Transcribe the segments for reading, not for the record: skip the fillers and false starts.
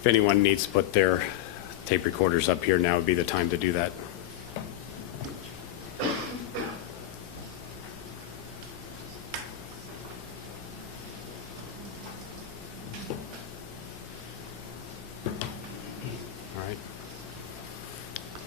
If anyone needs to put their tape recorders up here, now would be the time to do that. All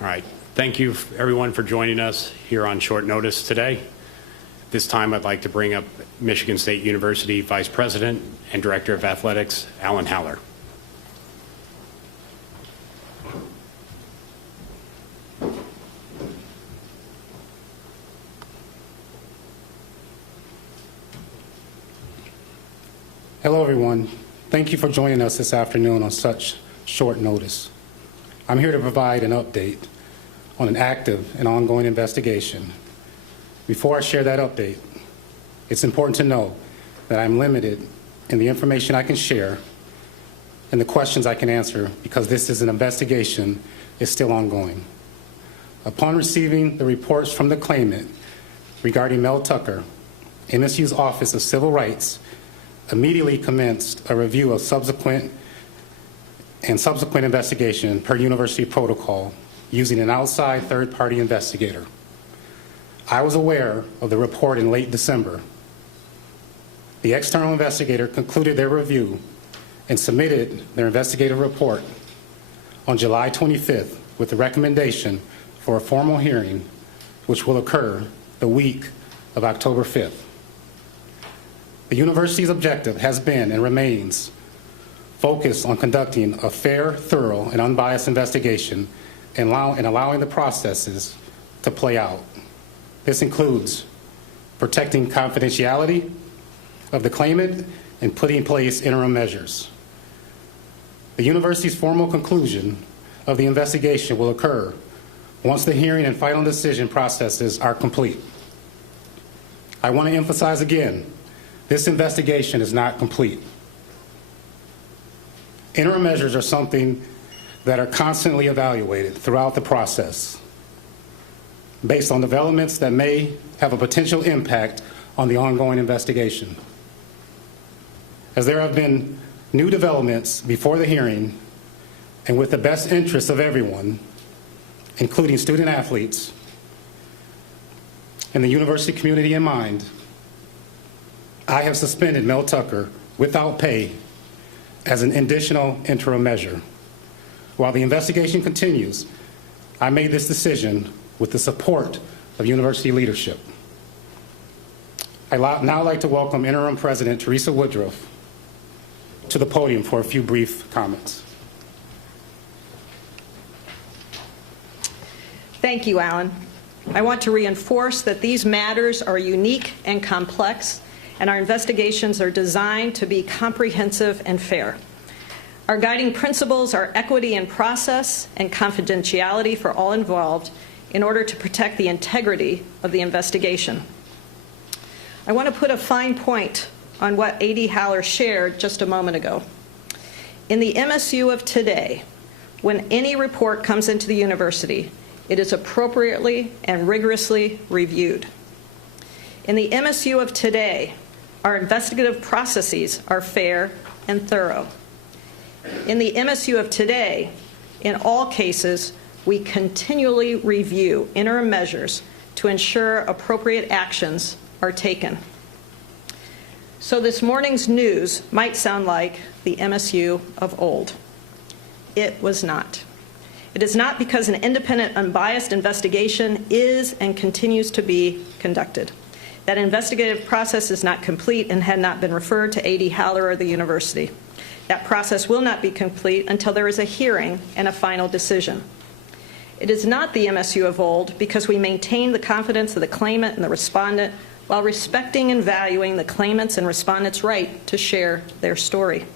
right. Thank you, everyone, for joining us here on short notice today. At this time, I'd like to bring up Michigan State University Vice President and Director of Athletics, Alan Haller. Hello, everyone. Thank you for joining us this afternoon on such short notice. I'm here to provide an update on an active and ongoing investigation. Before I share that update, it's important to know that I'm limited in the information I can share and the questions I can answer because this is an investigation is still ongoing. Upon receiving the reports from the claimant regarding Mel Tucker, MSU's Office of Civil Rights immediately commenced a review of subsequent investigation per university protocol using an outside third-party investigator. I was aware of the report in late December. The external investigator concluded their review and submitted their investigative report on July 25th with the recommendation for a formal hearing which will occur the week of October 5th. The university's objective has been and remains focused on conducting a fair, thorough, and unbiased investigation and allowing the processes to play out. This includes protecting confidentiality of the claimant and putting in place interim measures. The university's formal conclusion of the investigation will occur once the hearing and final decision processes are complete. I want to emphasize again, this investigation is not complete. Interim measures are something that are constantly evaluated throughout the process based on developments that may have a potential impact on the ongoing investigation. As there have been new developments before the hearing and with the best interests of everyone, including student athletes and the university community in mind, I have suspended Mel Tucker without pay as an additional interim measure. While the investigation continues, I made this decision with the support of university leadership. I'd now like to welcome Interim President Teresa Woodruff to the podium for a few brief comments. Thank you, Alan. I want to reinforce that these matters are unique and complex, and our investigations are designed to be comprehensive and fair. Our guiding principles are equity in process and confidentiality for all involved in order to protect the integrity of the investigation. I want to put a fine point on what A.D. Haller shared just a moment ago. In the MSU of today, when any report comes into the university, it is appropriately and rigorously reviewed. In the MSU of today, our investigative processes are fair and thorough. In the MSU of today, in all cases, we continually review interim measures to ensure appropriate actions are taken. So this morning's news might sound like the MSU of old. It was not. It is not because an independent, unbiased investigation is and continues to be conducted. That investigative process is not complete and had not been referred to A.D. Haller or the university. That process will not be complete until there is a hearing and a final decision. It is not the MSU of old because we maintain the confidence of the claimant and the respondent while respecting and valuing the claimant's and respondent's right to share their story.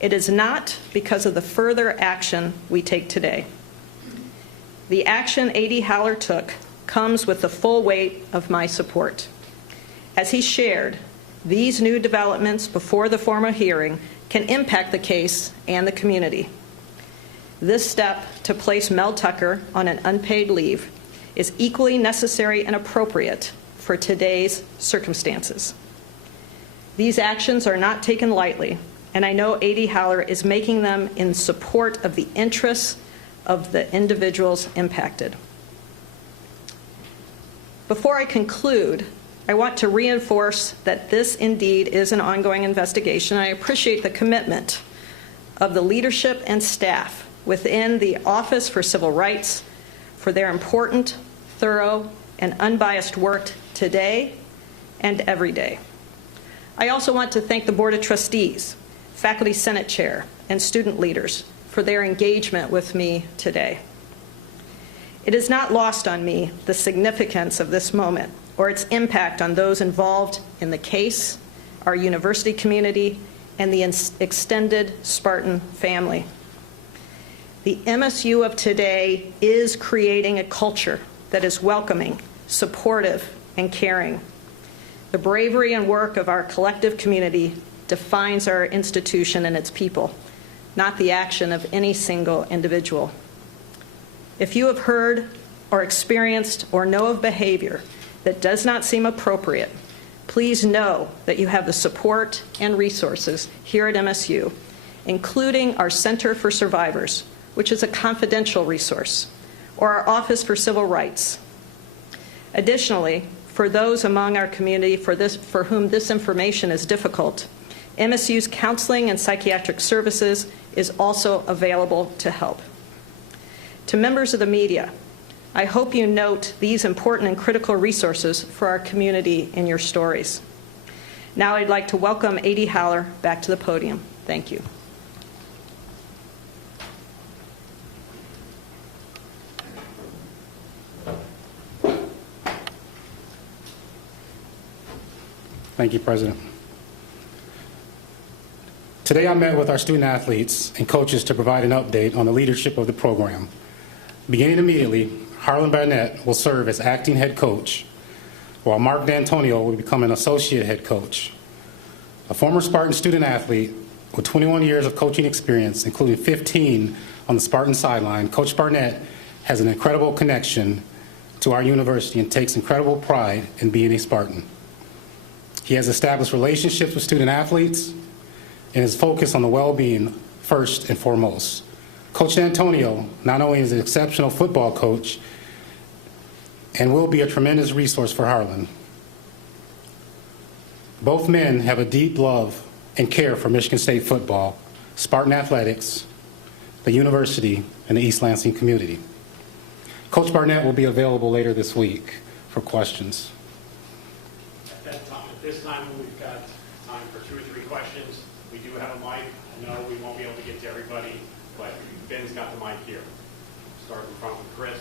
It is not because of the further action we take today. The action A.D. Haller took comes with the full weight of my support. As he shared, these new developments before the formal hearing can impact the case and the community. This step to place Mel Tucker on an unpaid leave is equally necessary and appropriate for today's circumstances. These actions are not taken lightly, and I know AD Haller is making them in support of the interests of the individuals impacted. Before I conclude, I want to reinforce that this indeed is an ongoing investigation. I appreciate the commitment of the leadership and staff within the Office for Civil Rights for their important, thorough, and unbiased work today and every day. I also want to thank the Board of Trustees, Faculty Senate Chair, and student leaders for their engagement with me today. It is not lost on me the significance of this moment or its impact on those involved in the case, our university community, and the extended Spartan family. The MSU of today is creating a culture that is welcoming, supportive, and caring. The bravery and work of our collective community defines our institution and its people, not the action of any single individual. If you have heard or experienced or know of behavior that does not seem appropriate, please know that you have the support and resources here at MSU, including our Center for Survivors, which is a confidential resource, or our Office for Civil Rights. Additionally, for those among our community for whom this information is difficult, MSU's counseling and psychiatric services is also available to help. To members of the media, I hope you note these important and critical resources for our community in your stories. Now I'd like to welcome AD Haller back to the podium. Thank you. Thank you, President. Today I met with our student athletes and coaches to provide an update on the leadership of the program. Beginning immediately, Harlan Barnett will serve as acting head coach, while Mark Dantonio will become an associate head coach. A former Spartan student athlete with 21 years of coaching experience, including 15 on the Spartan sideline, Coach Barnett has an incredible connection to our university and takes incredible pride in being a Spartan. He has established relationships with student athletes and is focused on the well-being first and foremost. Coach Dantonio not only is an exceptional football coach and will be a tremendous resource for Harlan. Both men have a deep love and care for Michigan State football, Spartan athletics, the university, and the East Lansing community. Coach Barnett will be available later this week for questions. At this time, we've got time for 2 or 3 questions. We do have a mic. I know we won't be able to get to everybody, but Ben's got the mic here. Start in front with Chris.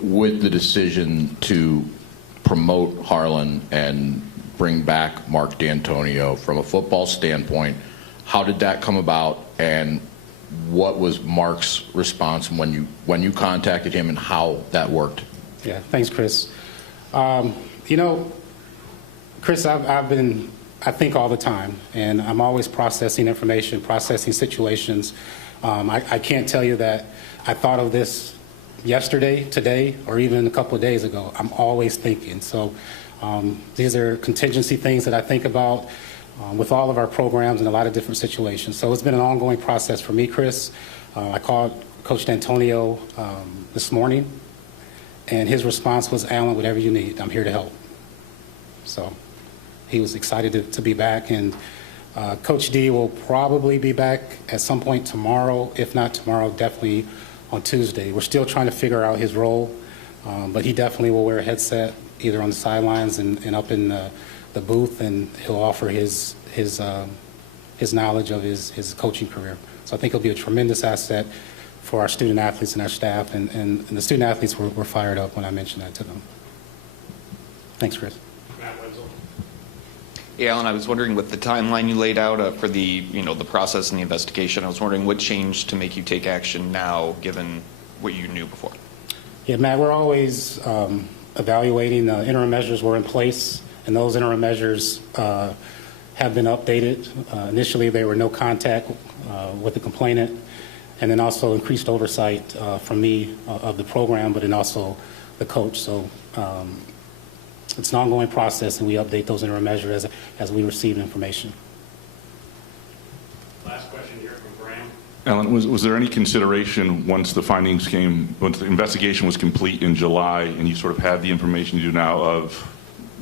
With the decision to promote Harlan and bring back Mark Dantonio, from a football standpoint, how did that come about, and what was Mark's response when you contacted him, and how that worked? Yeah, thanks, Chris. You know, Chris, I think all the time, and I'm always processing information, processing situations. I can't tell you that I thought of this yesterday, today, or even a couple of days ago. I'm always thinking. So these are contingency things that I think about with all of our programs in a lot of different situations. So it's been an ongoing process for me, Chris. I called Coach Dantonio this morning, and his response was, "Alan, whatever you need, I'm here to help." So he was excited to be back, and Coach D will probably be back at some point tomorrow. If not tomorrow, definitely on Tuesday. We're still trying to figure out his role, but he definitely will wear a headset either on the sidelines and up in the booth, and he'll offer his knowledge of his coaching career. So I think he'll be a tremendous asset for our student athletes and our staff, and the student athletes were fired up when I mentioned that to them. Thanks, Chris. Yeah, Alan, I was wondering, with the timeline you laid out for the process and the investigation, I was wondering what changed to make you take action now, given what you knew before? Yeah, Matt, we're always evaluating. Interim measures were in place, and those interim measures have been updated. Initially, there were no contact with the complainant, and then also increased oversight from me of the program, but then also the coach. So It's an ongoing process, and we update those interim measures as we receive information. Last question here from Graham. Alan, was there any consideration once the investigation was complete in July and you sort of had the information you do now of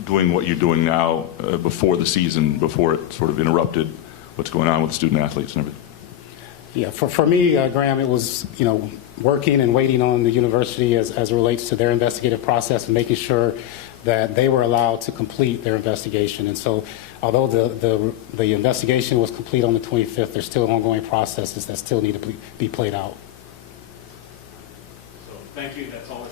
doing what you're doing now before the season, before it sort of interrupted what's going on with student athletes and everything? Yeah, for me, Graham, it was, working and waiting on the university as it relates to their investigative process and making sure that they were allowed to complete their investigation. And so although the investigation was complete on the 25th, there's still ongoing processes that still need to be played out. So thank you. That's all.